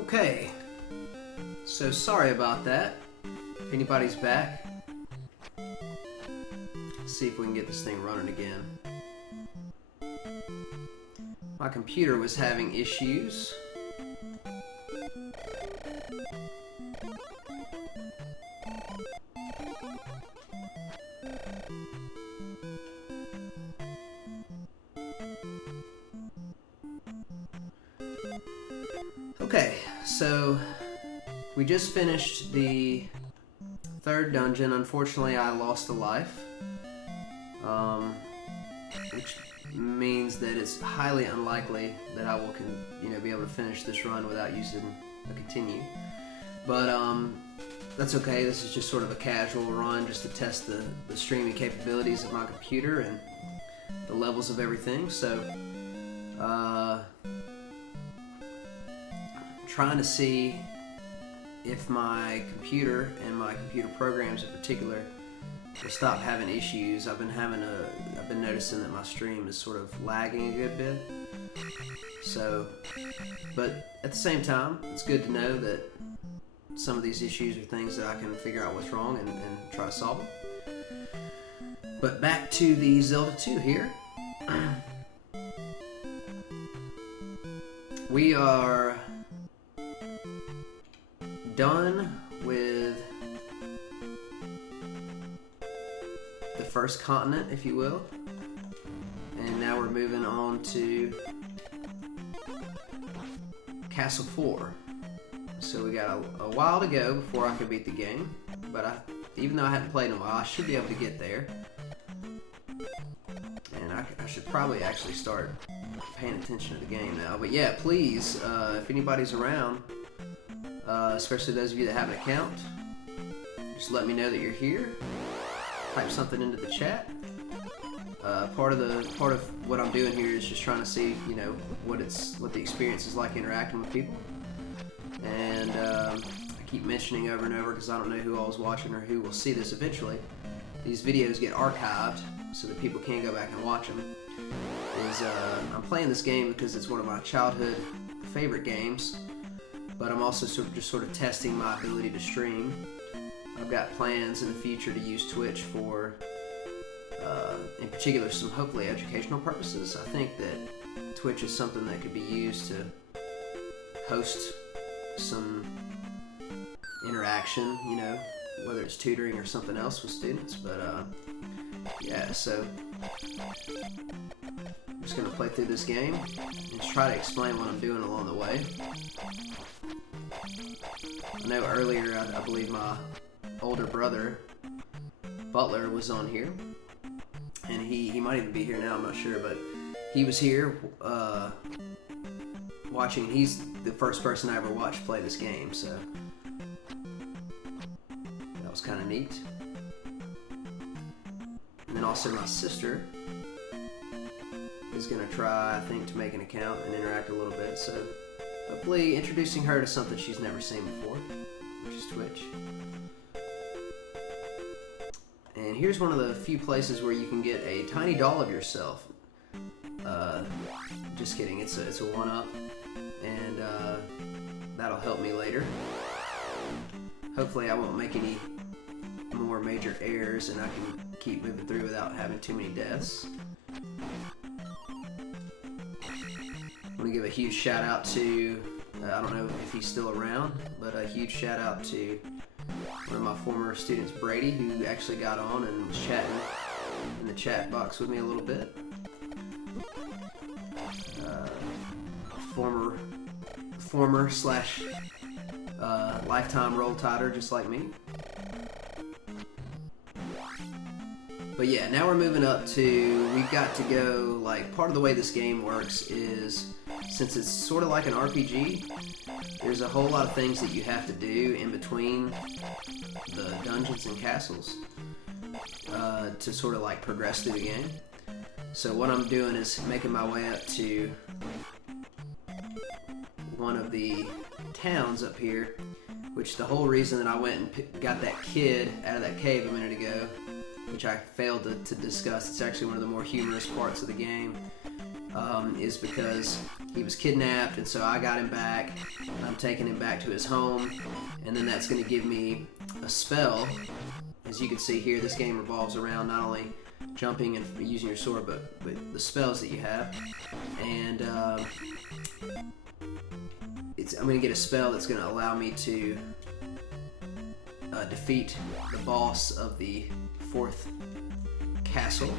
Okay, so sorry about that. If anybody's back, let's see if we can get this thing running again. My computer was having issues. Okay, so we just finished the third dungeon. Unfortunately, I lost a life, which means that it's highly unlikely that I will be able to finish this run without using a continue. But that's okay. This is just sort of a casual run just to test the streaming capabilities of my computer and the levels of everything. So trying to see if my computer and my computer programs in particular will stop having issues. I've been noticing that my stream is sort of lagging a good bit. So, but at the same time, it's good to know that some of these issues are things that I can figure out what's wrong and try to solve them. But back to the Zelda II here. We are done with the first continent, if you will, and now we're moving on to Castle 4. So we got a while to go before I can beat the game, but even though I haven't played in a while, I should be able to get there. And I should probably actually start paying attention to the game now. But yeah, please, if anybody's around, especially those of you that have an account, just let me know that you're here. Type something into the chat. Part of what I'm doing here is just trying to see, what the experience is like interacting with people. And I keep mentioning over and over because I don't know who all's watching or who will see this eventually. These videos get archived so that people can go back and watch them. I'm playing this game because it's one of my childhood favorite games, but I'm also sort of testing my ability to stream. I've got plans in the future to use Twitch for, in particular, some hopefully educational purposes. I think that Twitch is something that could be used to host some interaction, whether it's tutoring or something else with students. But yeah, so I'm just gonna play through this game and try to explain what I'm doing along the way. I know earlier, I believe my older brother Butler was on here, and he might even be here now, I'm not sure, but he was here watching. He's the first person I ever watched play this game, so that was kind of neat. And then also my sister is going to try, I think, to make an account and interact a little bit, so hopefully introducing her to something she's never seen before, which is Twitch. And here's one of the few places where you can get a tiny doll of yourself. Just kidding, it's a 1-up, and that'll help me later. Hopefully I won't make any more major errors and I can keep moving through without having too many deaths. I want to give a huge shout out to, I don't know if he's still around, but a huge shout out to one of my former students, Brady, who actually got on and was chatting in the chat box with me a little bit. Former slash lifetime roll tider, just like me. But yeah, now we're moving up to, we've got to go, like, part of the way this game works is, since it's sort of like an RPG, there's a whole lot of things that you have to do in between the dungeons and castles to sort of like progress through the game. So what I'm doing is making my way up to one of the towns up here, which the whole reason that I went and got that kid out of that cave a minute ago, which I failed to discuss, it's actually one of the more humorous parts of the game, is because he was kidnapped, and so I got him back. I'm taking him back to his home, and then that's going to give me a spell. As you can see here, this game revolves around not only jumping and using your sword, but the spells that you have. And I'm going to get a spell that's going to allow me to defeat the boss of the 4th castle.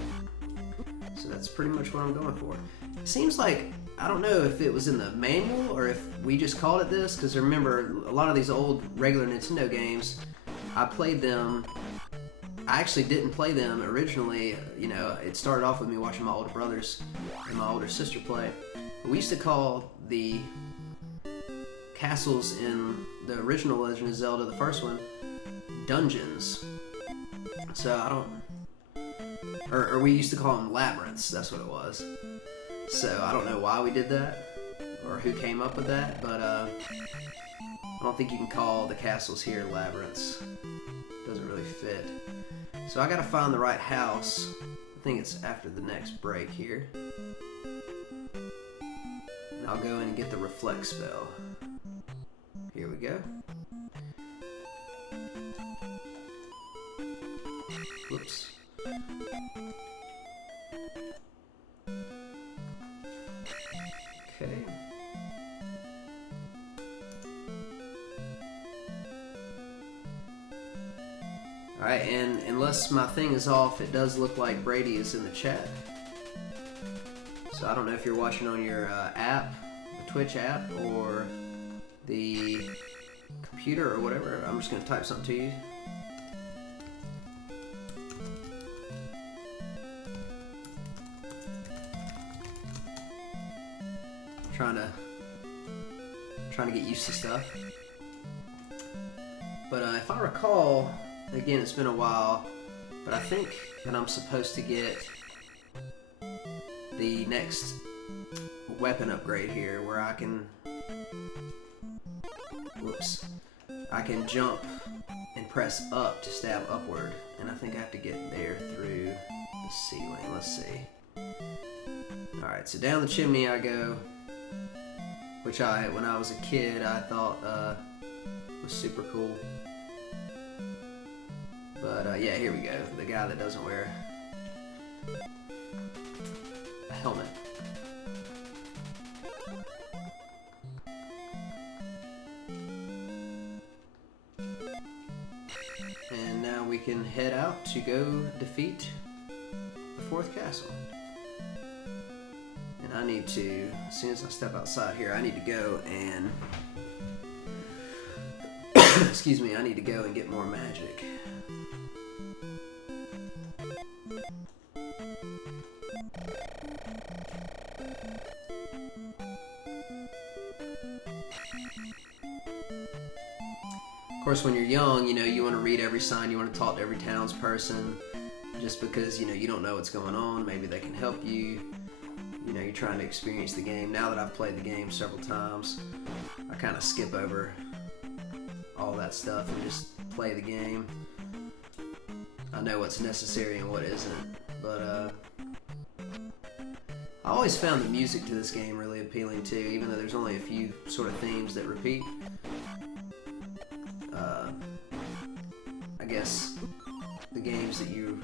So that's pretty much what I'm going for. It seems like, I don't know if it was in the manual or if we just called it this, because remember, a lot of these old regular Nintendo games, I played them. I actually didn't play them originally. You know, it started off with me watching my older brothers and my older sister play. We used to call the castles in the original Legend of Zelda, the first one, dungeons. So I don't... Or we used to call them labyrinths, that's what it was. So I don't know why we did that, or who came up with that, but I don't think you can call the castles here labyrinths. Doesn't really fit. So I gotta find the right house. I think it's after the next break here. And I'll go in and get the reflect spell. Here we go. Whoops. Okay. Alright, and unless my thing is off, it does look like Brady is in the chat. So I don't know if you're watching on your app, the Twitch app, or the computer or whatever. I'm just going to type something to you. Trying to get used to stuff. But if I recall, again, it's been a while, but I think that I'm supposed to get the next weapon upgrade here, where I can, whoops, I can jump and press up to stab upward, and I think I have to get there through the ceiling. Let's see. Alright, so down the chimney I go, which when I was a kid, I thought was super cool. But yeah, here we go. The guy that doesn't wear a helmet. And now we can head out to go defeat the 4th castle. And I need to, as soon as I step outside here, I need to go and excuse me, I need to go and get more magic. Of course, when you're young, you know, you want to read every sign, you want to talk to every townsperson, just because, you know, you don't know what's going on. Maybe they can help you. You know, you're trying to experience the game. Now that I've played the game several times, I kind of skip over all that stuff and just play the game. I know what's necessary and what isn't, but I always found the music to this game really appealing too, even though there's only a few sort of themes that repeat. I guess the games that you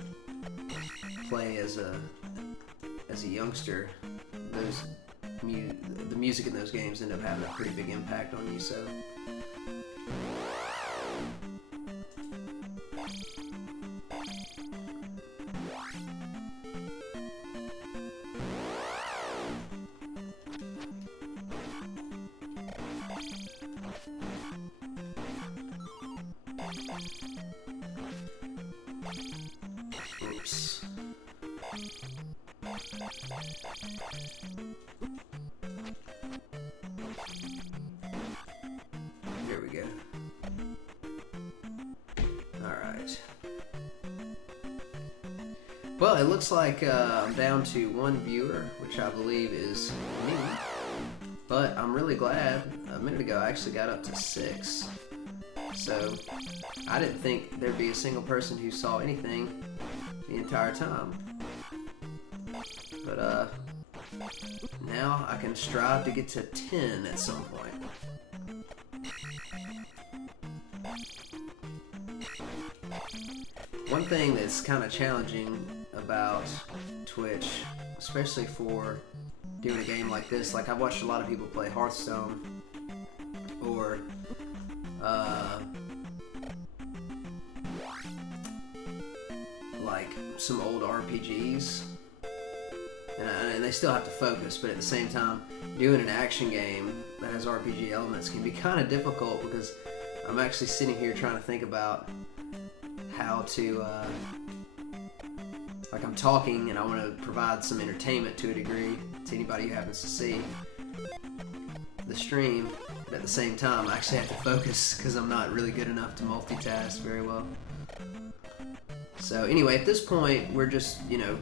play as a youngster, the music in those games end up having a pretty big impact on you. So oops. Here we go. Alright. Well, it looks like I'm down to 1 viewer, which I believe is me. But I'm really glad. A minute ago I actually got up to 6. So I didn't think there'd be a single person who saw anything the entire time. But Now I can strive to get to 10 at some point. One thing that's kind of challenging about Twitch, especially for doing a game like this, like I've watched a lot of people play Hearthstone or like some old RPGs, and they still have to focus, but at the same time, doing an action game that has RPG elements can be kind of difficult because I'm actually sitting here trying to think about how to, like I'm talking and I want to provide some entertainment to a degree to anybody who happens to see the stream, but at the same time I actually have to focus because I'm not really good enough to multitask very well. So anyway, at this point we're just, you know,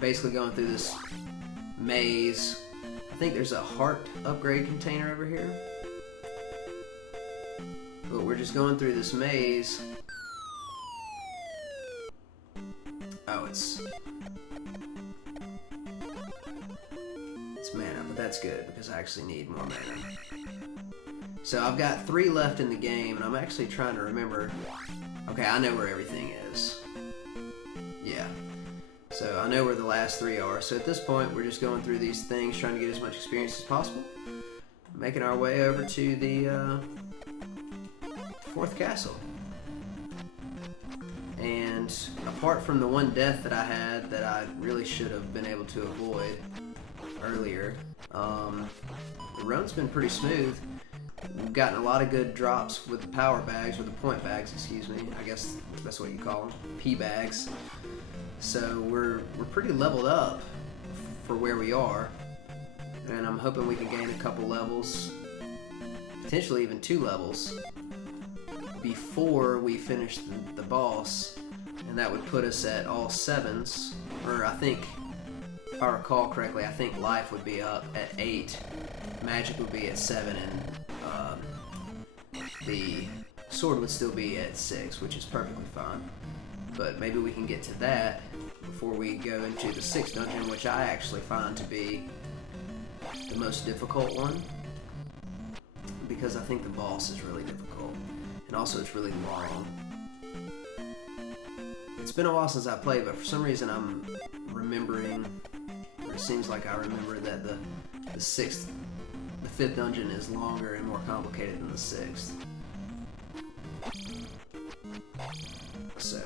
basically going through this maze. I think there's a heart upgrade container over here, but we're just going through this maze. Oh, it's mana, but that's good because I actually need more mana. So I've got 3 left in the game, and I'm actually trying to remember. Okay, I know where everything is. Yeah. So I know where the last 3 are. So at this point, we're just going through these things, trying to get as much experience as possible. Making our way over to the 4th castle. And apart from the one death that I had that I really should have been able to avoid earlier, the run's been pretty smooth. We've gotten a lot of good drops with the power bags, or the point bags, excuse me. I guess that's what you call them, P bags. So we're pretty leveled up for where we are, and I'm hoping we can gain a couple levels, potentially even 2 levels, before we finish the boss, and that would put us at all 7s, or I think, if I recall correctly, I think life would be up at 8, magic would be at 7, and the sword would still be at 6, which is perfectly fine. But maybe we can get to that before we go into the 6th dungeon, which I actually find to be the most difficult one, because I think the boss is really difficult, and also it's really long. It's been a while since I played, but for some reason I'm remembering, or it seems like I remember that the 5th dungeon is longer and more complicated than the 6th. So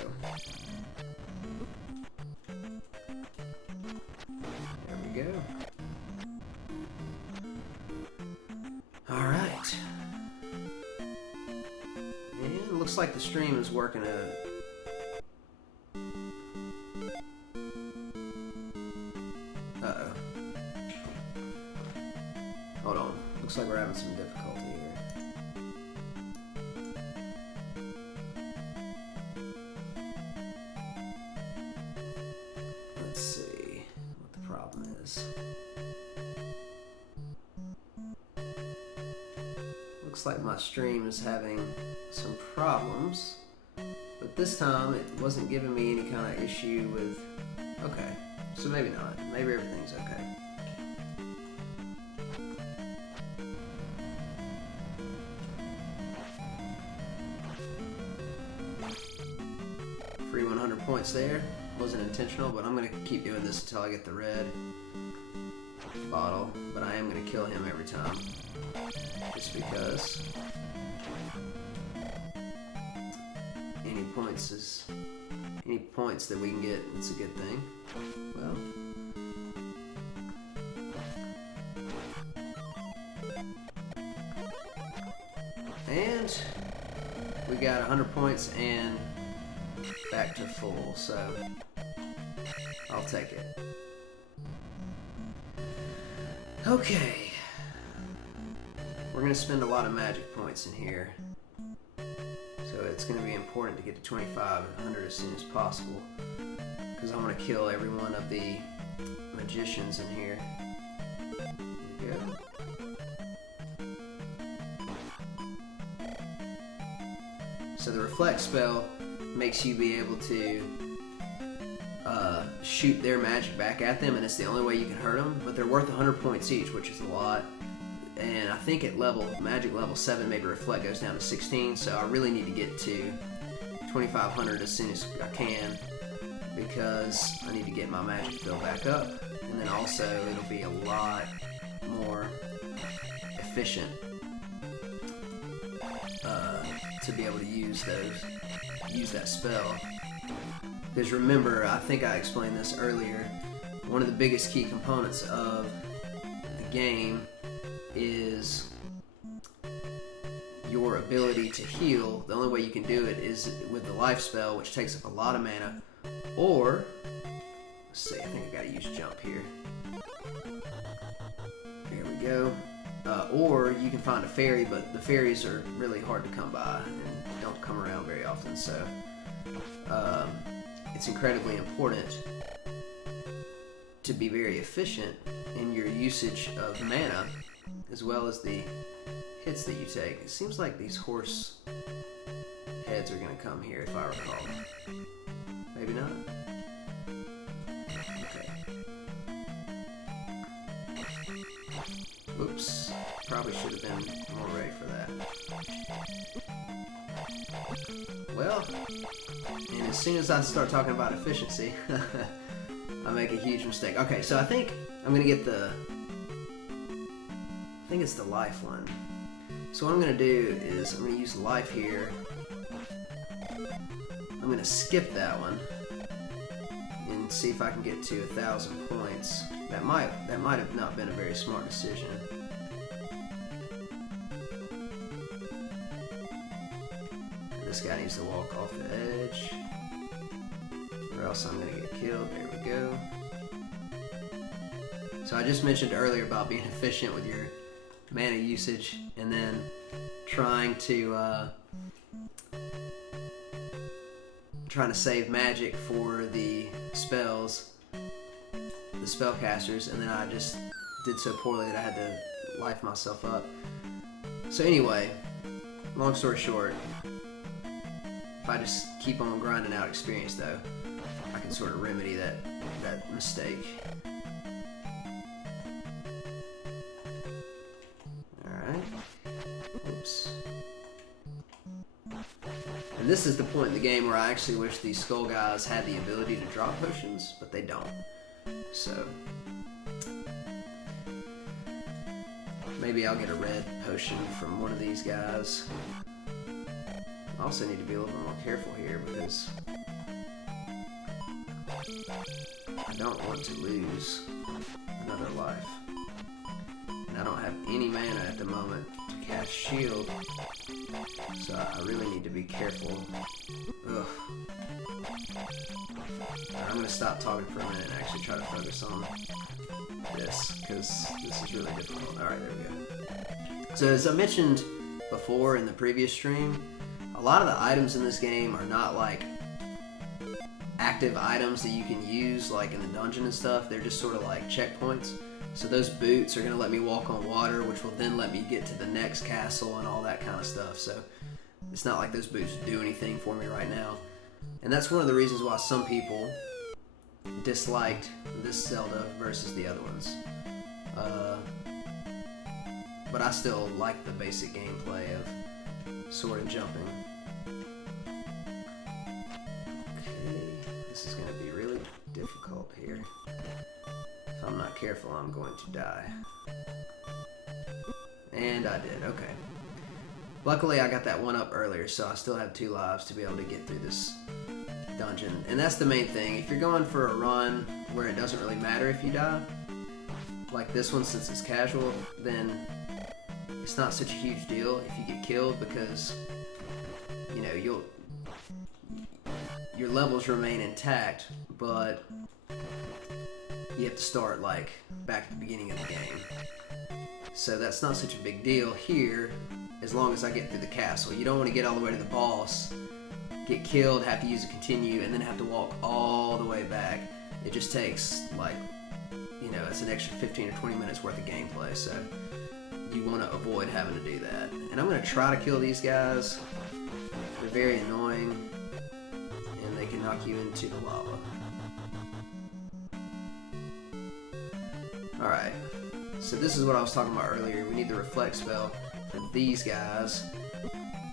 there we go. Alright. And it looks like the stream is working Uh-oh. Hold on. Looks like we're having some difficulty here. Let's see what the problem is. Looks like my stream is having some problems, but this time it wasn't giving me any kind of issue with... Okay, so maybe not. Maybe everything's okay. Free 100 points there. Wasn't intentional, but I'm going to keep doing this until I get the red bottle. But I am going to kill him every time, just because any points that we can get, it's a good thing. Well, and we got 100 points and back to full, so I'll take it. Okay, we're going to spend a lot of magic points in here, so it's going to be important to get to 25 and 100 as soon as possible, because I want to kill every one of the magicians in here. There we go. So the reflect spell makes you be able to shoot their magic back at them, and it's the only way you can hurt them. But they're worth 100 points each, which is a lot. And I think at magic level 7, maybe Reflect goes down to 16. So I really need to get to 2,500 as soon as I can, because I need to get my magic fill back up, and then also it'll be a lot more efficient to be able to use that spell. Because remember, I think I explained this earlier, one of the biggest key components of the game is your ability to heal. The only way you can do it is with the life spell, which takes up a lot of mana. Or, let's see, I think I gotta use jump here. There we go. Or you can find a fairy, but the fairies are really hard to come by and don't come around very often, so it's incredibly important to be very efficient in your usage of mana, as well as the hits that you take. It seems like these horse heads are going to come here, if I recall. Maybe not? Okay. Oops. Probably should have been more ready for that. Well, and as soon as I start talking about efficiency, I make a huge mistake. Okay, so I think I'm going to get I think it's the life one. So what I'm going to do is I'm going to use life here. I'm going to skip that one and see if I can get to 1,000 points. That might have not been a very smart decision. This guy needs to walk off the edge, or else I'm going to get killed. There we go. So I just mentioned earlier about being efficient with your mana usage, and then trying to save magic for the spells, the spellcasters, and then I just did so poorly that I had to life myself up. So anyway, long story short, if I just keep on grinding out experience, though, I can sort of remedy that mistake. Alright. Oops. And this is the point in the game where I actually wish these skull guys had the ability to drop potions, but they don't. So maybe I'll get a red potion from one of these guys. I also need to be a little bit more careful here, because I don't want to lose another life. And I don't have any mana at the moment to cast shield, so I really need to be careful. Ugh. I'm going to stop talking for a minute and actually try to focus on this, because this is really difficult. Alright, there we go. So as I mentioned before in the previous stream, a lot of the items in this game are not like active items that you can use like in the dungeon and stuff. They're just sort of like checkpoints. So those boots are going to let me walk on water, which will then let me get to the next castle and all that kind of stuff. So it's not like those boots do anything for me right now. And that's one of the reasons why some people disliked this Zelda versus the other ones. But I still like the basic gameplay of sword and jumping. Okay, this is going to be really difficult here. If I'm not careful, I'm going to die. And I did, okay. Luckily, I got that one up earlier, so I still have 2 lives to be able to get through this dungeon. And that's the main thing. If you're going for a run where it doesn't really matter if you die, like this one, since it's casual, then it's not such a huge deal if you get killed, because you know your levels remain intact, but you have to start like back at the beginning of the game. So that's not such a big deal here, as long as I get through the castle. You don't want to get all the way to the boss, get killed, have to use a continue, and then have to walk all the way back. It just takes like, you know, it's an extra 15 or 20 minutes worth of gameplay, so you want to avoid having to do that. And I'm going to try to kill these guys. They're very annoying, and they can knock you into the lava. Alright, so this is what I was talking about earlier. We need the reflect spell for these guys,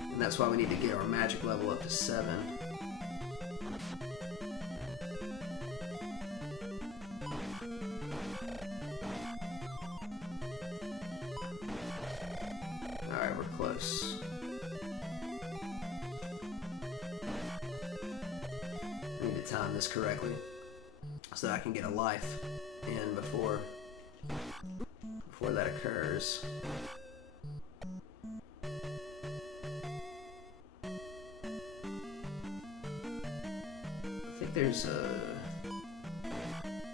and that's why we need to get our magic level up to 7. Alright, we're close. I need to time this correctly so that I can get a life in before that occurs. I think there's a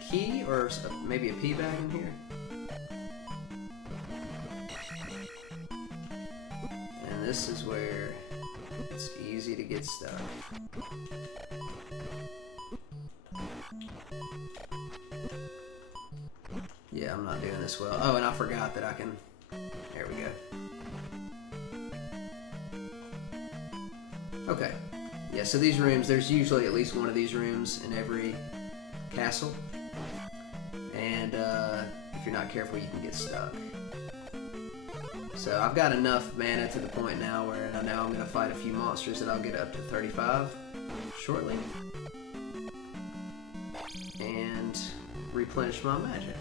key or maybe a pea bag in here. And this is where it's easy to get stuck. Yeah, I'm not doing this well. Oh, and I forgot that I can... There we go. Okay. Yeah, so these rooms, there's usually at least one of these rooms in every castle. And if you're not careful, you can get stuck. So I've got enough mana to the point now where I know I'm going to fight a few monsters that I'll get up to 35 shortly. And replenish my magic.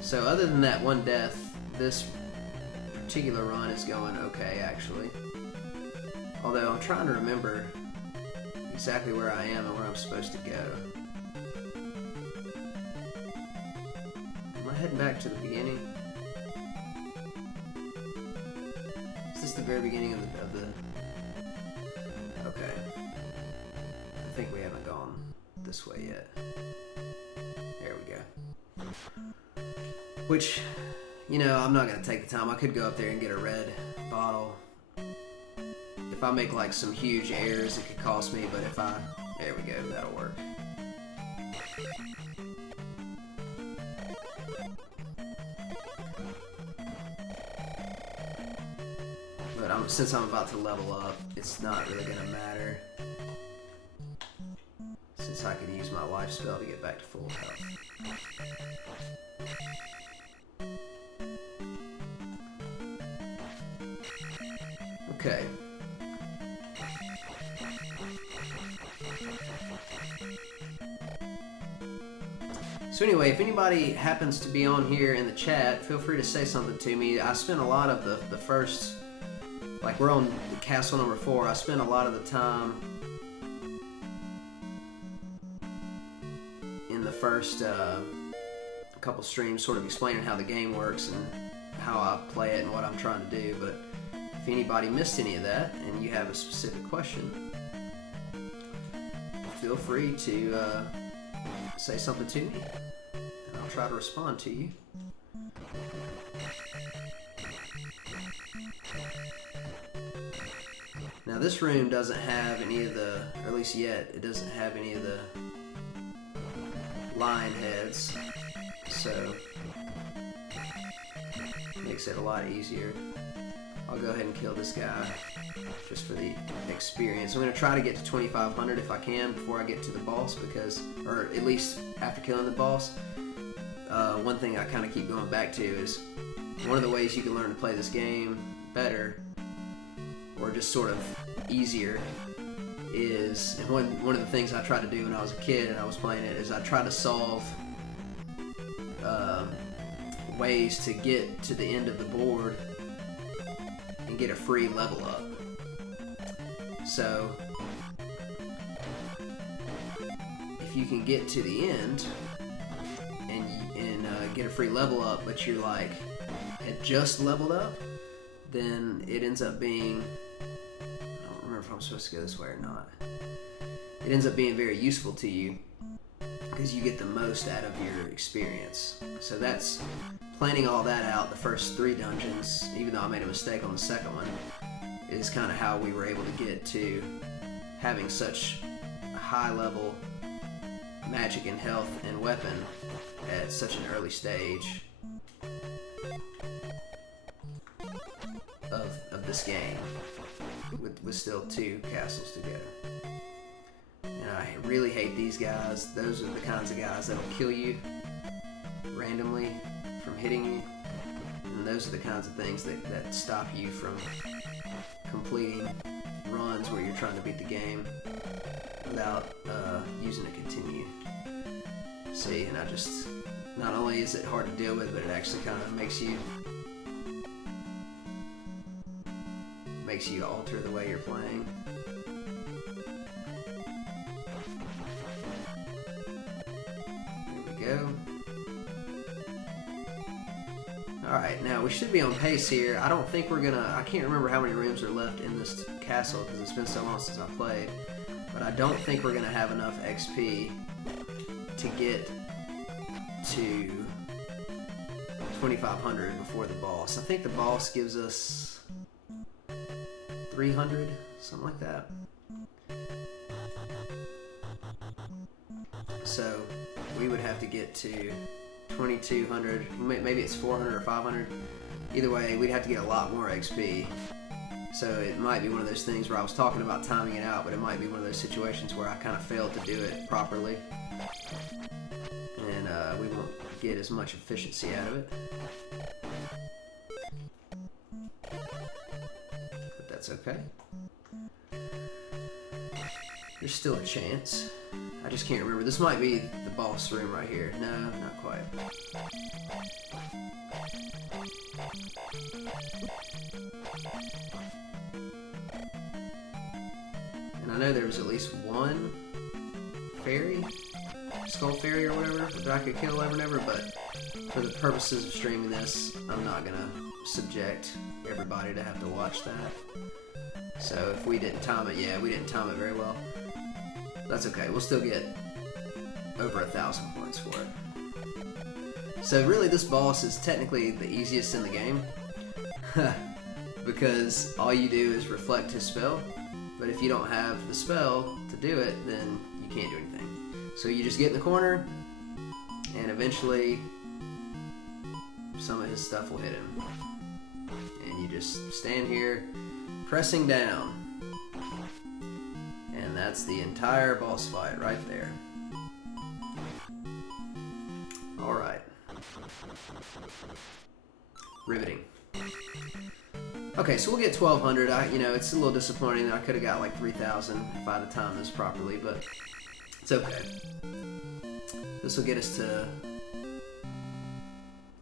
So other than that one death, this particular run is going okay, actually. Although I'm trying to remember exactly where I am and where I'm supposed to go. Am I heading back to the beginning? Is this the very beginning of the... Okay. I think we haven't gone this way yet. There we go. Which, you know, I'm not going to take the time. I could go up there and get a red bottle. If I make like some huge errors, it could cost me, but if I... There we go, that'll work. But since I'm about to level up, it's not really going to matter. Since I could use my life spell to get back to full health. Okay. So anyway, if anybody happens to be on here in the chat, feel free to say something to me. I spent a lot of the first, like we're on castle number 4, I spent a lot of the time in the first couple streams sort of explaining how the game works and how I play it and what I'm trying to do, but if anybody missed any of that and you have a specific question, feel free to say something to me and I'll try to respond to you. Now this room doesn't have any of the, or at least yet, it doesn't have any of the lion heads, so makes it a lot easier. I'll go ahead and kill this guy just for the experience. I'm going to try to get to 2500 if I can before I get to the boss, because, or at least after killing the boss. One thing I kind of keep going back to is one of the ways you can learn to play this game better, or just sort of easier, is, and one of the things I tried to do when I was a kid and I was playing it, is I tried to solve ways to get to the end of the board and get a free level up. So if you can get to the end and get a free level up, but you're like had just leveled up, then it ends up being, I don't remember if I'm supposed to go this way or not. It ends up being very useful to you because you get the most out of your experience. So that's planning all that out. The first 3 dungeons, even though I made a mistake on the second one, is kind of how we were able to get to having such a high level magic and health and weapon at such an early stage of this game, with still 2 castles to go. And I really hate these guys. Those are the kinds of guys that'll kill you randomly from hitting you. And those are the kinds of things that stop you from completing runs where you're trying to beat the game without using a continue. See, and I just, not only is it hard to deal with, but it actually kind of makes you alter the way you're playing. There we go. Alright, now we should be on pace here. I don't think we're gonna, I can't remember how many rooms are left in this castle because it's been so long since I played, but I don't think we're gonna have enough XP to get to 2500 before the boss. I think the boss gives us 300, something like that. So we would have to get to 2200, maybe it's 400 or 500. Either way, we'd have to get a lot more XP. So it might be one of those things where I was talking about timing it out, but it might be one of those situations where I kind of failed to do it properly. And we won't get as much efficiency out of it. But that's okay. There's still a chance. I just can't remember. This might be the boss room right here. No, not quite. And I know there was at least one fairy, skull fairy or whatever, that I could kill ever and ever, but for the purposes of streaming this, I'm not gonna subject everybody to have to watch that. So if we didn't time it, yeah, we didn't time it very well. That's okay, we'll still get over 1,000 points for it. So really this boss is technically the easiest in the game because all you do is reflect his spell, but if you don't have the spell to do it, then you can't do anything. So you just get in the corner and eventually some of his stuff will hit him. And you just stand here pressing down. And that's the entire boss fight right there. Alright. Riveting. Okay, so we'll get 1,200. You know, it's a little disappointing that I could have got like 3,000 if I had timed this properly, but it's okay. This will get us to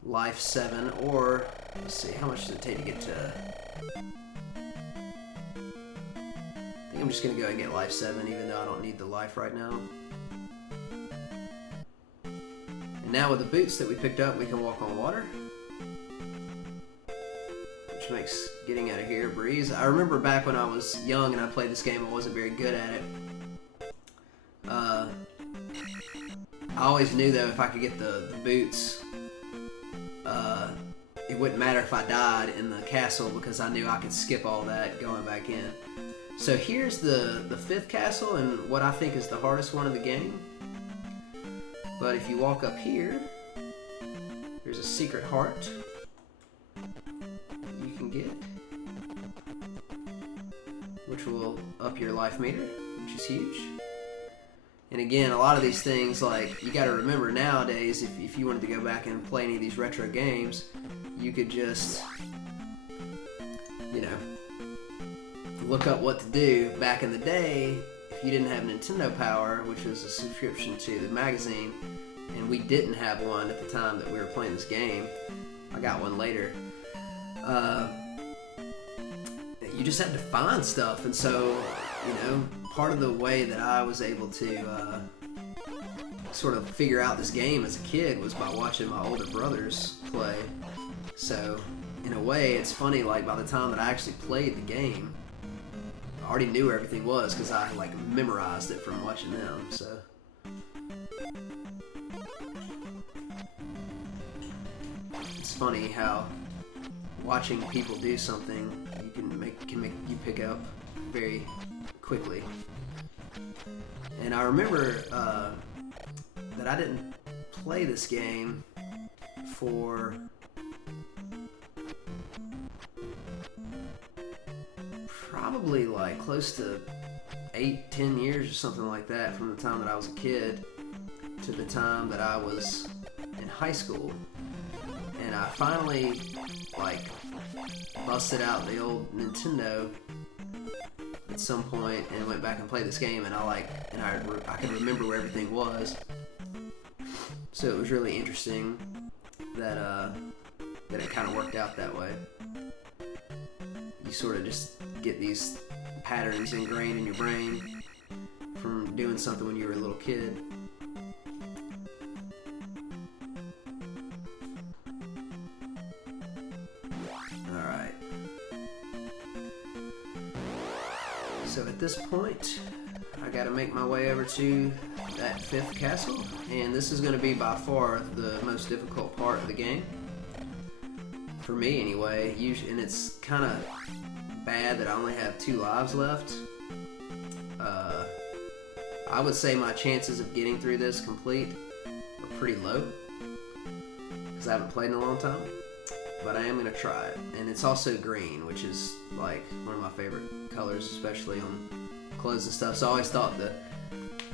life 7, or let's see, how much does it take to get to? I think I'm just gonna go and get life 7, even though I don't need the life right now. And now with the boots that we picked up, we can walk on water, which makes getting out of here a breeze. I remember back when I was young and I played this game, I wasn't very good at it. I always knew though if I could get the boots, it wouldn't matter if I died in the castle because I knew I could skip all that going back in. So here's the 5th castle and what I think is the hardest one of the game. But if you walk up here, there's a secret heart you can get, which will up your life meter, which is huge. And again, a lot of these things, like, you gotta remember nowadays, if you wanted to go back and play any of these retro games, you could just, you know, look up what to do. Back in the day, if you didn't have Nintendo Power, which was a subscription to the magazine, and we didn't have one at the time that we were playing this game, I got one later, you just had to find stuff. And so, you know, part of the way that I was able to sort of figure out this game as a kid was by watching my older brothers play. So in a way, it's funny, like by the time that I actually played the game, I already knew where everything was because I like memorized it from watching them. So it's funny how watching people do something can make you pick up very quickly. And I remember that I didn't play this game for probably like close to 8-10 years or something like that, from the time that I was a kid to the time that I was in high school, and I finally like busted out the old Nintendo at some point and went back and played this game, and I could remember where everything was. So it was really interesting that it kind of worked out that way. You sort of just get these patterns ingrained in your brain from doing something when you were a little kid. Alright. So at this point, I gotta make my way over to that 5th castle, and this is gonna be by far the most difficult part of the game. For me anyway, and it's kind of bad that I only have 2 lives left. I would say my chances of getting through this complete are pretty low, because I haven't played in a long time, but I am going to try it. And it's also green, which is like one of my favorite colors, especially on clothes and stuff, so I always thought that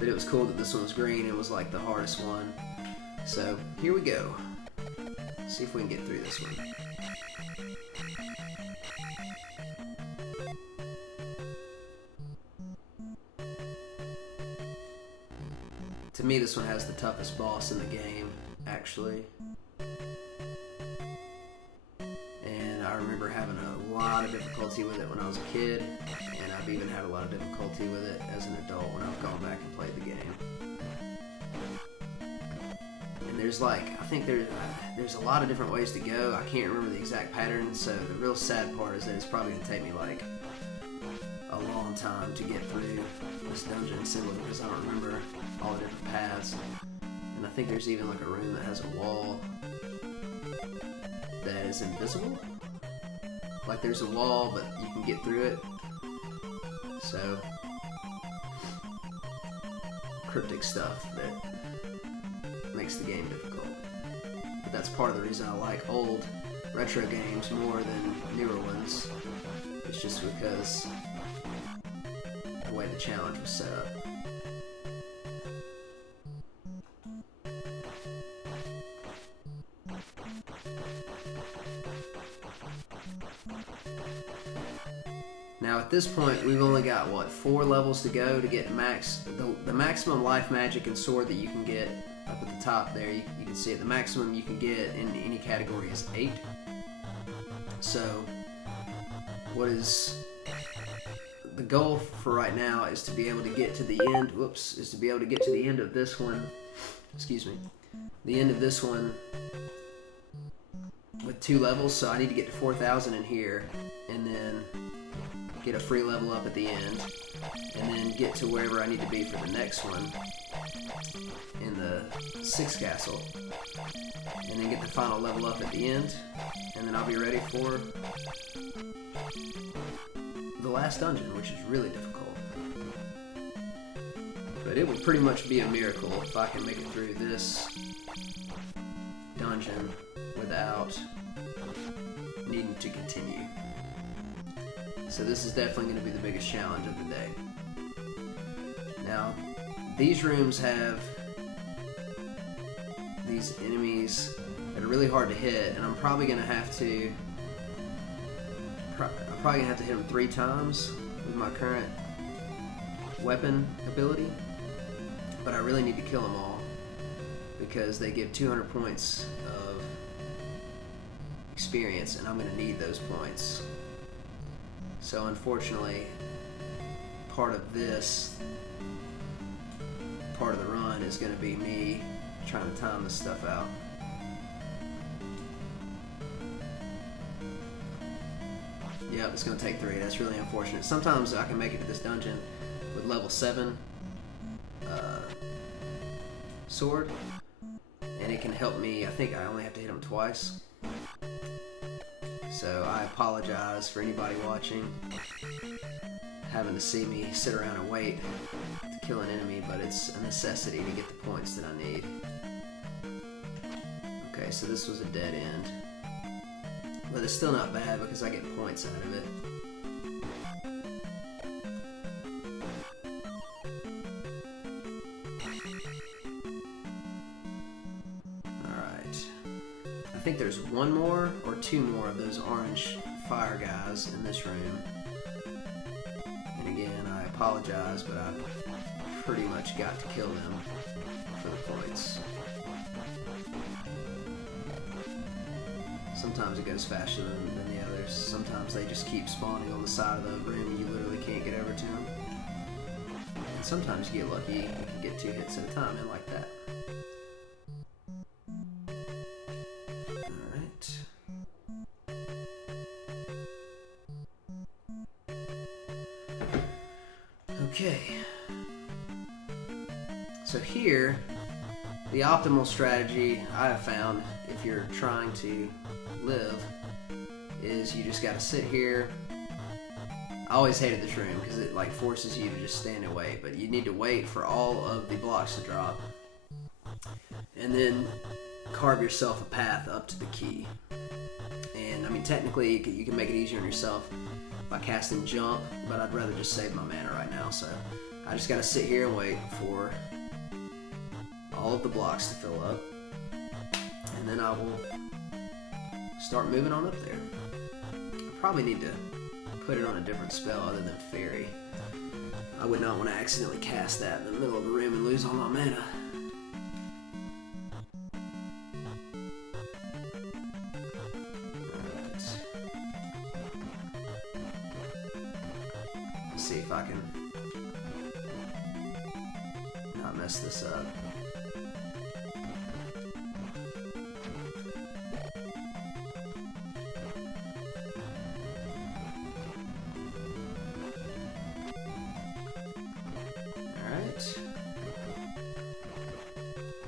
it was cool that this one was green. It was like the hardest one. So here we go. See if we can get through this one. To me, this one has the toughest boss in the game, actually. And I remember having a lot of difficulty with it when I was a kid, and I've even had a lot of difficulty with it as an adult when I've gone back and played the game. And there's I think there's a lot of different ways to go. I can't remember the exact pattern, so the real sad part is that it's probably going to take me like a long time to get through this dungeon simply because I don't remember all the different paths. And I think there's even like a room that has a wall that is invisible. Like there's a wall, but you can get through it. So cryptic stuff that makes the game difficult. But that's part of the reason I like old retro games more than newer ones. It's just because the way the challenge was set up. Now at this point, we've only got, what, 4 levels to go to get the maximum life, magic, and sword that you can get up at the top there. You can see it. The maximum you can get in any category is 8. So, what is the goal for right now is to be able to get to the end, is to be able to get to the end of this one, the end of this one with 2 levels, so I need to get to 4,000 in here, and then get a free level up at the end, and then get to wherever I need to be for the next one in the 6th castle, and then get the final level up at the end, and then I'll be ready for the last dungeon, which is really difficult. But it would pretty much be a miracle if I can make it through this dungeon without needing to continue. So this is definitely going to be the biggest challenge of the day. Now, these rooms have these enemies that are really hard to hit, and I'm probably going to have to hit them 3 times with my current weapon ability, but I really need to kill them all because they give 200 points of experience, and I'm going to need those points. So unfortunately, part of this part of the run is going to be me trying to time this stuff out. Yep, it's going to take 3. That's really unfortunate. Sometimes I can make it to this dungeon with level 7 sword, and it can help me. I think I only have to hit them twice. So I apologize for anybody watching having to see me sit around and wait to kill an enemy, but it's a necessity to get the points that I need. Okay, so this was a dead end. But it's still not bad because I get points out of it. Alright. think there's one more or two more of those orange fire guys in this room. And again, I apologize, but I've pretty much got to kill them for the points. Sometimes it goes faster than the others. Sometimes they just keep spawning on the side of the room and you literally can't get over to them. And sometimes you get lucky, you can get 2 hits at a time in like that. Alright. Okay. So here, the optimal strategy I have found if you're trying to live is you just gotta sit here. I always hated this room because it like forces you to just stand and wait, but you need to wait for all of the blocks to drop and then carve yourself a path up to the key. And I mean, technically you can make it easier on yourself by casting jump, but I'd rather just save my mana right now, so I just gotta sit here and wait for all of the blocks to fill up, and then I will start moving on up there. I probably need to put it on a different spell other than Fairy. I would not want to accidentally cast that in the middle of the room and lose all my mana. Alright. Let's see if I can not mess this up.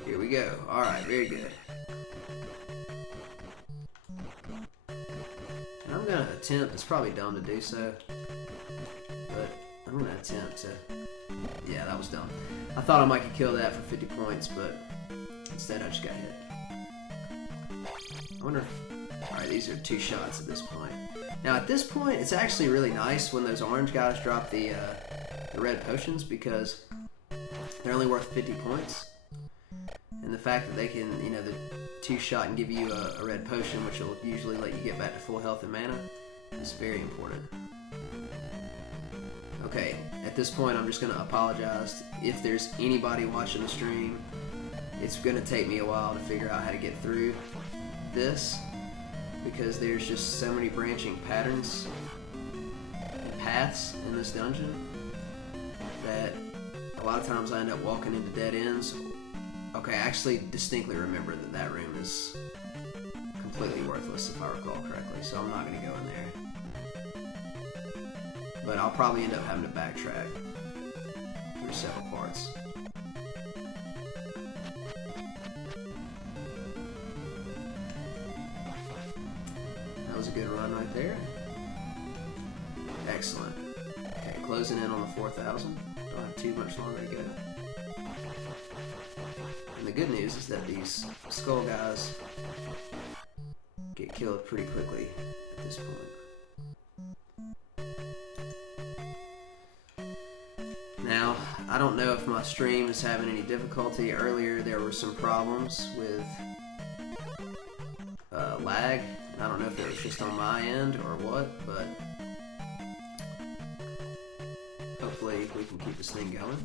Here we go. Alright, very good. And I'm gonna attempt, it's probably dumb to do so, but I'm gonna attempt to, yeah, that was dumb. I thought I might could kill that for 50 points, but instead I just got hit. I wonder if, alright, these are 2 shots at this point. Now at this point, it's actually really nice when those orange guys drop the red potions because they're only worth 50 points. And the fact that they can, you know, the 2-shot and give you a red potion, which will usually let you get back to full health and mana, is very important. Okay, at this point I'm just going to apologize. If there's anybody watching the stream, it's going to take me a while to figure out how to get through this, because there's just so many branching patterns and paths in this dungeon that a lot of times I end up walking into dead ends. Okay, I actually distinctly remember that that room is completely worthless if I recall correctly, so I'm not going to go in there. But I'll probably end up having to backtrack through several parts. That was a good run right there. Excellent. Okay, closing in on the 4,000. Don't have too much longer to go. And the good news is that these skull guys get killed pretty quickly at this point. Now, I don't know if my stream is having any difficulty. Earlier there were some problems with lag. I don't know if it was just on my end or what, but hopefully we can keep this thing going.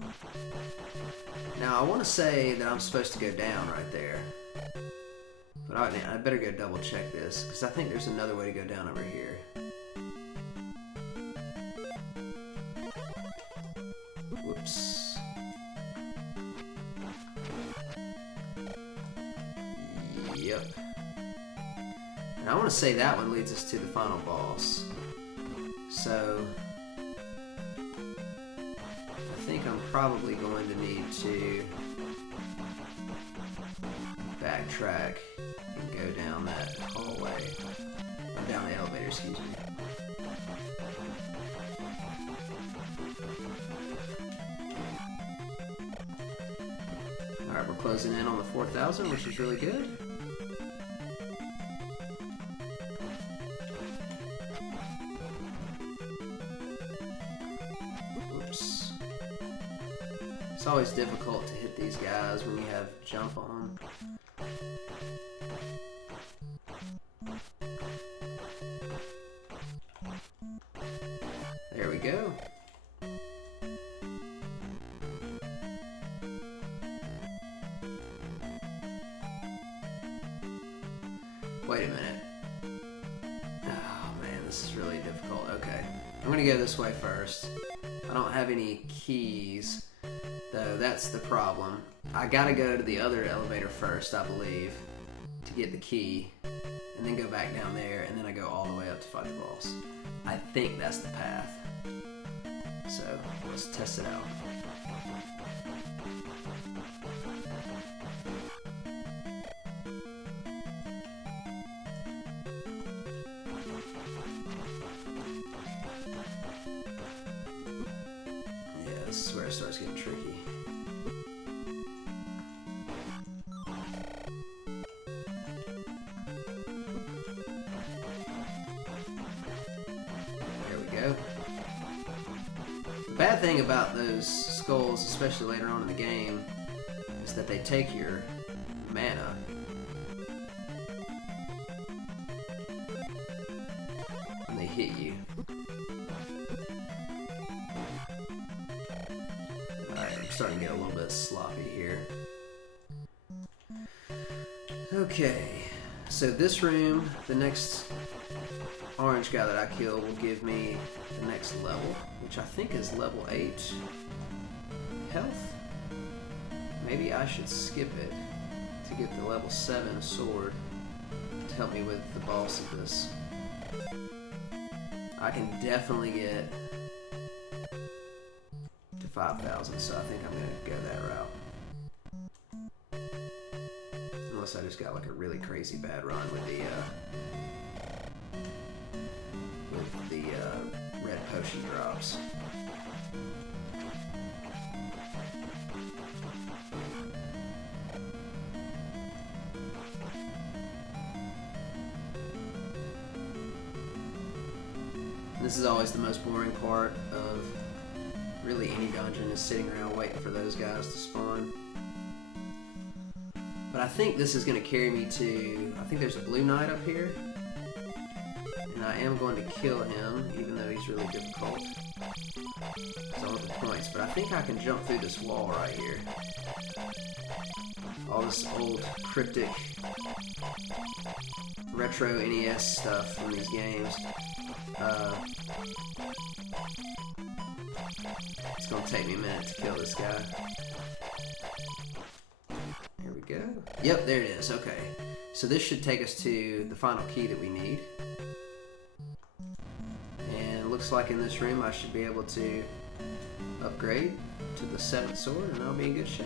Now I want to say that I'm supposed to go down right there, but I better go double check this because I think there's another way to go down over here. Whoops. Yep. And I want to say that one leads us to the final boss. So I think I'm probably going to need to backtrack and go down that hallway, or down the elevator, excuse me. Alright, we're closing in on the 4,000, which is really good. Oops. It's always difficult to hit these guys when you have jump on. go. Wait a minute. Oh man, this is really difficult. Okay, I'm gonna go this way first. I don't have any keys, though. That's the problem. I gotta go to the other elevator first, I believe, to get the key, and then go back down there, and then I go all the way up to fight the boss. I think that's the path. So let's test it out. Yeah, this is where it starts getting tricky. The bad thing about those skulls, especially later on in the game, is that they take your mana. And they hit you. Alright, I'm starting to get a little bit sloppy here. Okay, so this room, the next orange guy that I kill will give me the next level, which I think is level 8 health. Maybe I should skip it to get the level 7 sword to help me with the boss of this. I can definitely get to 5,000, so I think I'm going to go that route. Unless I just got like a really crazy bad run with the red potion drops. This is always the most boring part of really any dungeon, is sitting around waiting for those guys to spawn. But I think this is going to carry me to, I think there's a blue knight up here. And I am going to kill him, even though he's really difficult. So I want the points, but I think I can jump through this wall right here. All this old cryptic retro NES stuff from these games. It's going to take me a minute to kill this guy. Here we go. Yep, there it is. Okay. So this should take us to the final key that we need. Looks like in this room I should be able to upgrade to the 7th sword, and I'll be in good shape.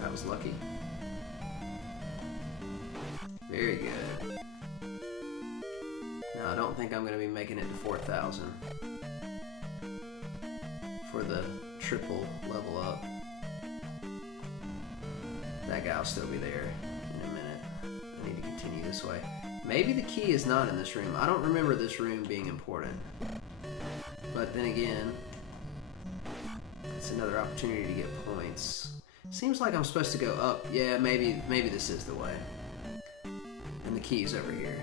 That was lucky. Very good. Now I don't think I'm going to be making it to 4,000 for the triple level up. That guy will still be there in a minute. I need to continue this way. Maybe the key is not in this room. I don't remember this room being important. But then again, it's another opportunity to get points. Seems like I'm supposed to go up. Yeah, maybe this is the way. And the key's over here.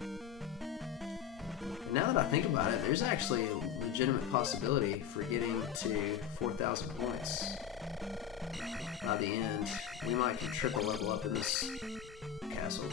And now that I think about it, there's actually a legitimate possibility for getting to 4,000 points by the end. We might can triple level up in this castle.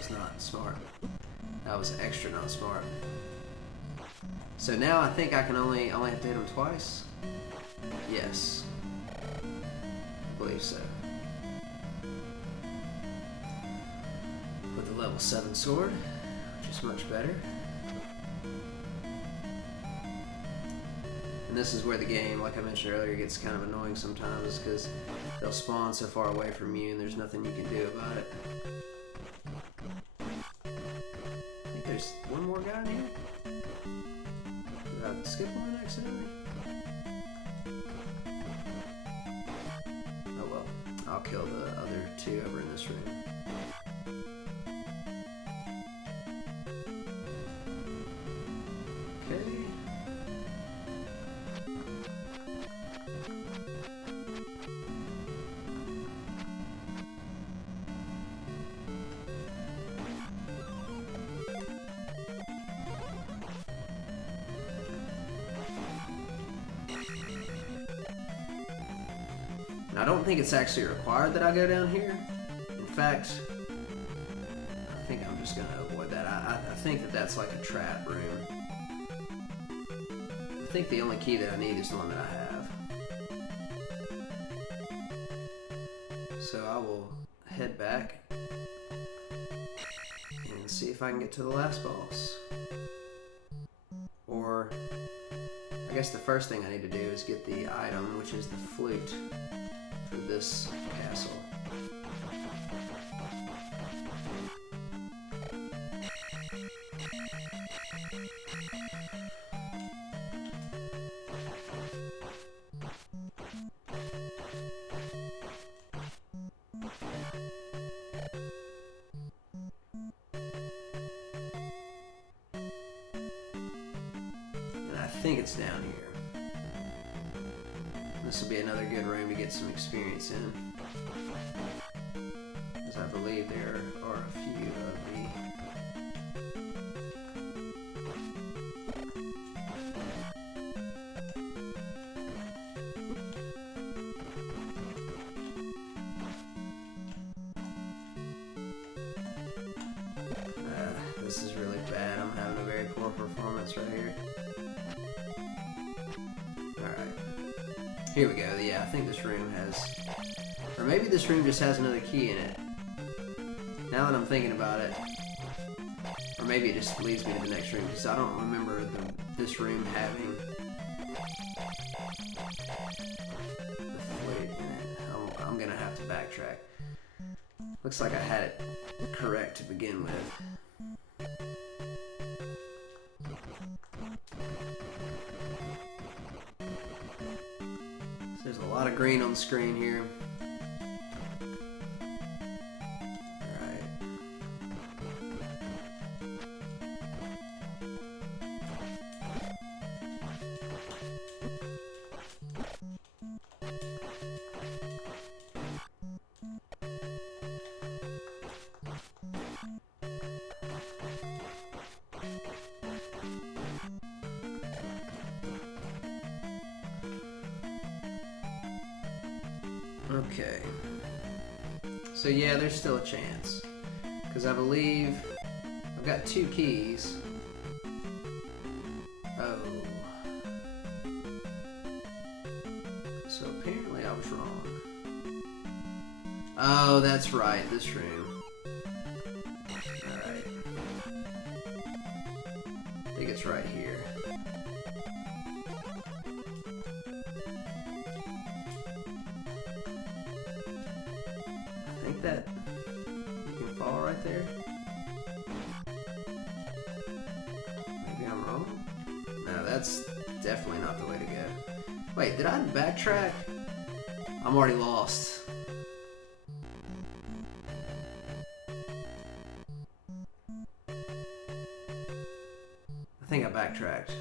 was not smart. That was extra not smart. So now I think I can only have to hit him twice? Yes. I believe so. With the level 7 sword, which is much better. And this is where the game, like I mentioned earlier, gets kind of annoying sometimes because they'll spawn so far away from you and there's nothing you can do about it. I think there's one more guy in here. Did I skip one accidentally? Oh well, I'll kill the other two over in this room. Okay. I don't think it's actually required that I go down here. In fact, I think I'm just going to avoid that. I think that that's like a trap room. I think the only key that I need is the one that I have. So I will head back and see if I can get to the last boss. Or, I guess the first thing I need to do is get the item, which is the flute. For this castle. And I think it's down here. This will be another good room to get some experience in, as I believe there are a few of the... This is really bad. I'm having a very poor performance right here. Alright. Here we go. Yeah, I think this room has... Or maybe this room just has another key in it. Now that I'm thinking about it. Or maybe it just leads me to the next room, because I don't remember this room having the flute in it. I'm gonna have to backtrack. Looks like I had it correct to begin with. There's a lot of green on the screen here. Alright. Okay. So yeah, there's still a chance. Because I believe I've got 2 keys. Oh. So apparently I was wrong. Oh, that's right, this room. Alright. I think it's right here. That you can fall right there. Maybe I'm wrong? No, that's definitely not the way to go. Wait, did I backtrack? I'm already lost. I think I backtracked.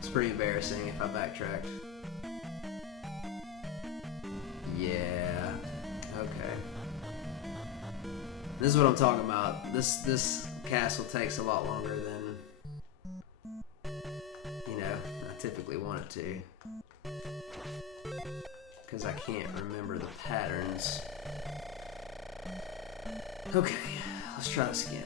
It's pretty embarrassing if I backtracked. Yeah. Okay. This is what I'm talking about. This castle takes a lot longer than, you know, I typically want it to. because I can't remember the patterns. Okay, let's try this again.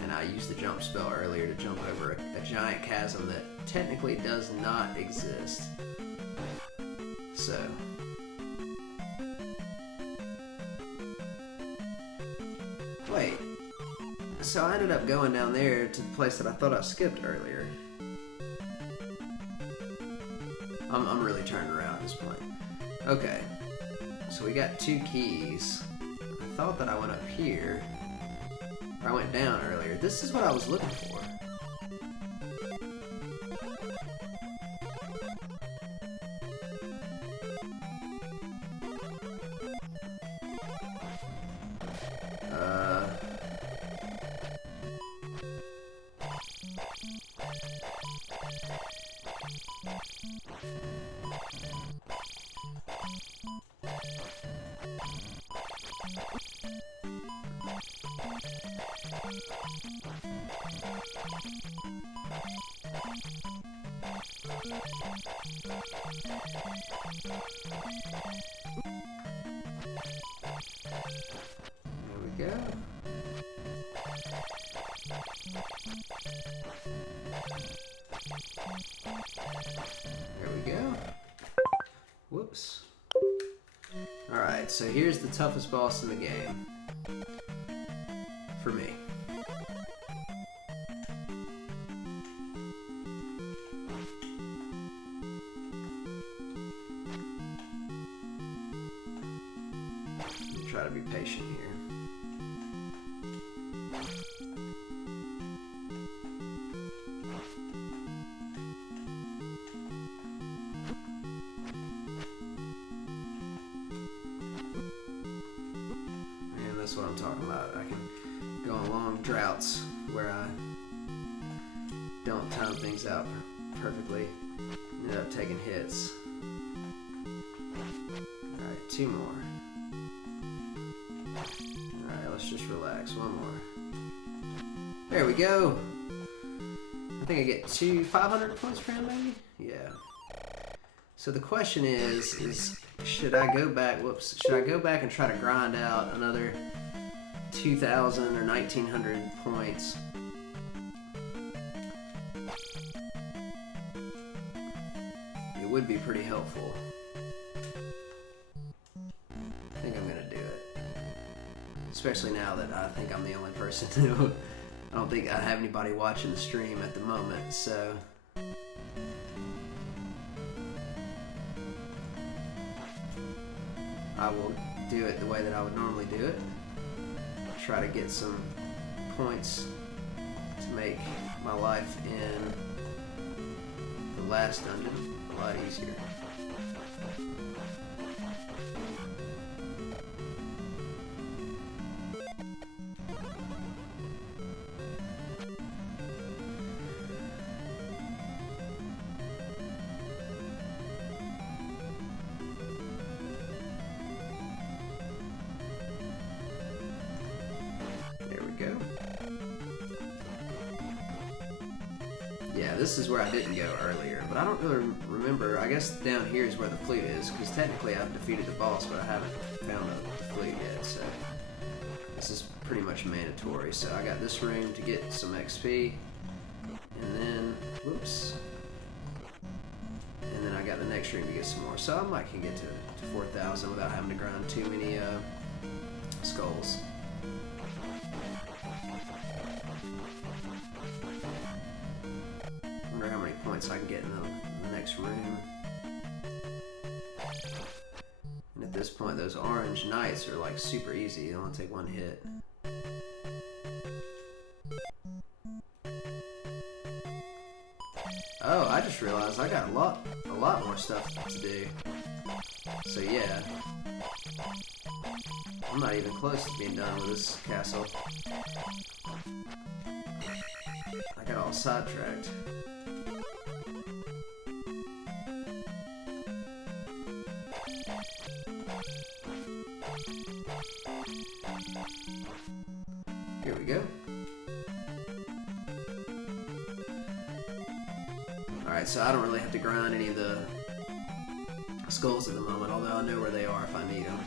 And I used the jump spell earlier to jump over a giant chasm that technically does not exist. So... wait. So I ended up going down there to the place that I thought I skipped earlier. I'm really turned around at this point. Okay. So we got 2 keys. I thought that I went up here. Or I went down earlier. This is what I was looking for. There we go. There we go. Whoops. Alright, so here's the toughest boss in the game. For me. Try to be patient here. And that's what I'm talking about. I can go on long droughts where I don't time things out perfectly. End up taking hits. Alright, 2 more. Alright, let's just relax. 1 more. There we go! I think I get 500 points per round, maybe? Yeah. So the question is should I go back, should I go back and try to grind out another 2,000 or 1,900 points? It would be pretty helpful. I think I'm gonna do it. Especially now that I think I'm the only person who... I don't think I have anybody watching the stream at the moment, so... I will do it the way that I would normally do it. Try to get some points to make my life in the last dungeon a lot easier. Yeah, this is where I didn't go earlier, but I don't really remember. I guess down here is where the flute is, because technically I've defeated the boss, but I haven't found a flute yet, so this is pretty much mandatory. So I got this room to get some XP, and then, whoops, and then I got the next room to get some more. So I might can get to 4,000 without having to grind too many skulls. How many points I can get in the next room. And at this point, those orange knights are like super easy. They only take 1 hit. Oh, I just realized I got a lot more stuff to do. So yeah, I'm not even close to being done with this castle. I got all sidetracked. Here we go. Alright, so I don't really have to grind any of the skulls at the moment, although I know where they are if I need them.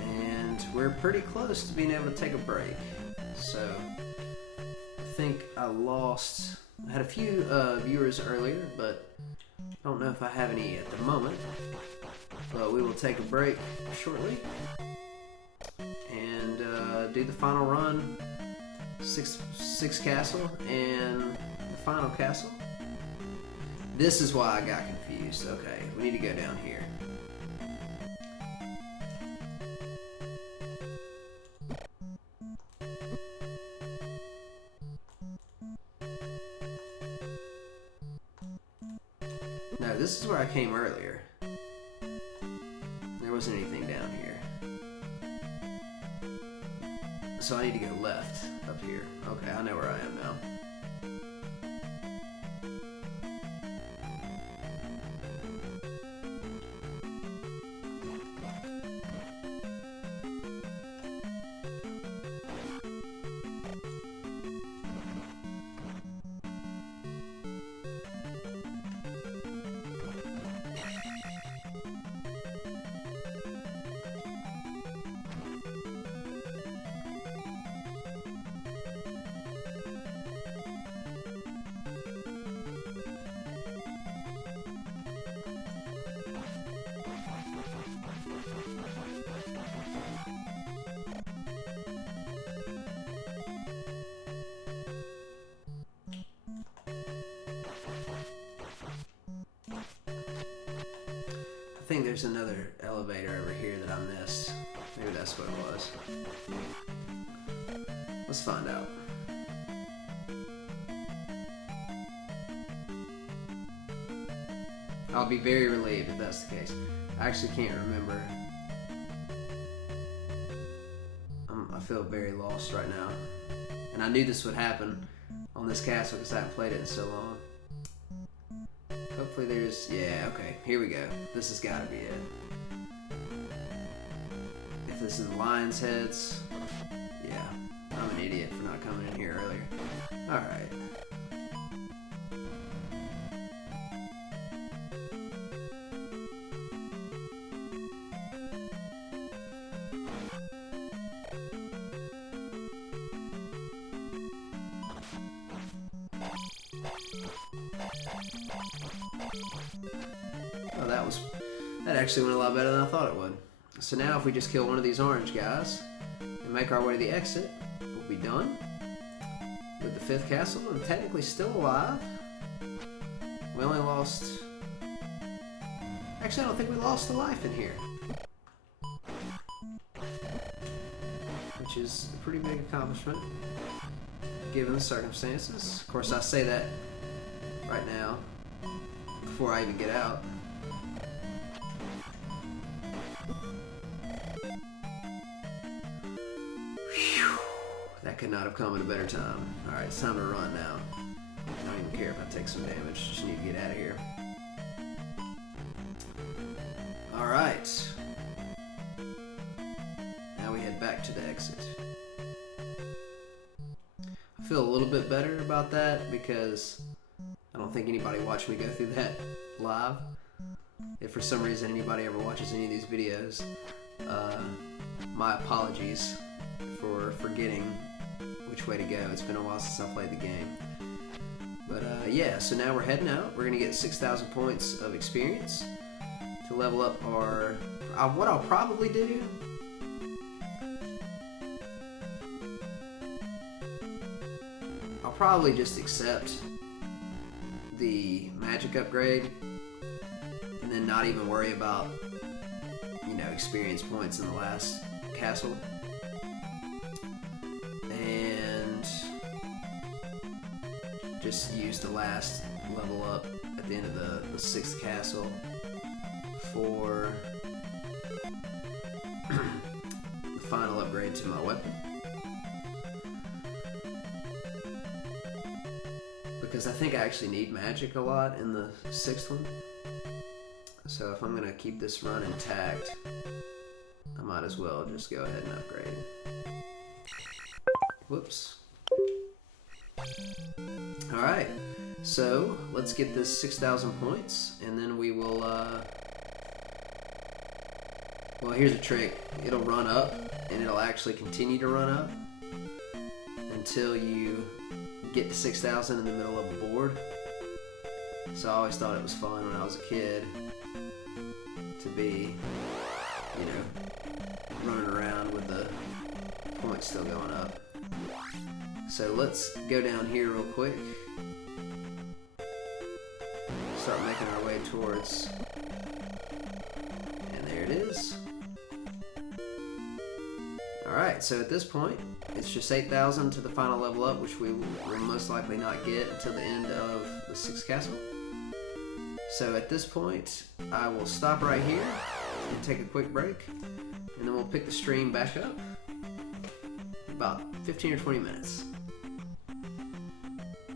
And we're pretty close to being able to take a break. So I think I had a few viewers earlier, but I don't know if I have any at the moment. But we will take a break shortly and do the final run, six castle and the final castle. This is why I got confused. Okay, we need to go down here. No, this is where I came earlier. There wasn't anything down here. So I need to go left up here. Okay, I know where I am now. I think there's another elevator over here that I missed. Maybe that's what it was. Let's find out. I'll be very relieved if that's the case. I actually can't remember. I feel very lost right now. And I knew this would happen on this castle because I haven't played it in so long. Hopefully there's... yeah, okay. Here we go. This has got to be it. If this is the lion's heads... yeah. I'm an idiot for not coming in here earlier. Alright. Oh, that actually went a lot better than I thought it would. So now if we just kill one of these orange guys and make our way to the exit, we'll be done with the 5th castle and technically still alive. We only lost... actually, I don't think we lost a life in here, which is a pretty big accomplishment given the circumstances. Of course, I say that right now before I even get out. Whew. That could not have come at a better time. Alright, it's time to run now. I don't even care if I take some damage, just need to get out of here. Alright. Now we head back to the exit. I feel a little bit better about that because I don't think anybody watched me go through that live. If for some reason anybody ever watches any of these videos, my apologies for forgetting which way to go. It's been a while since I played the game. But yeah, so now we're heading out. We're going to get 6,000 points of experience to level up our... what I'll probably do... I'll probably just accept the magic upgrade and then not even worry about, you know, experience points in the last castle, and just use the last level up at the end of the 6th castle for the final upgrade to my weapon. Because I think I actually need magic a lot in the 6th one. So if I'm gonna keep this run intact, I might as well just go ahead and upgrade. Whoops. Alright, so let's get this 6,000 points, and then we will, well, here's a trick. It'll run up, and it'll actually continue to run up until you get to 6,000 in the middle of the board. So I always thought it was fun when I was a kid to be, you know, running around with the points still going up. So let's go down here real quick. Start making our way towards, and there it is. Alright, so at this point, it's just 8,000 to the final level up, which we will most likely not get until the end of the 6th castle. So at this point, I will stop right here and take a quick break, and then we'll pick the stream back up in about 15 or 20 minutes.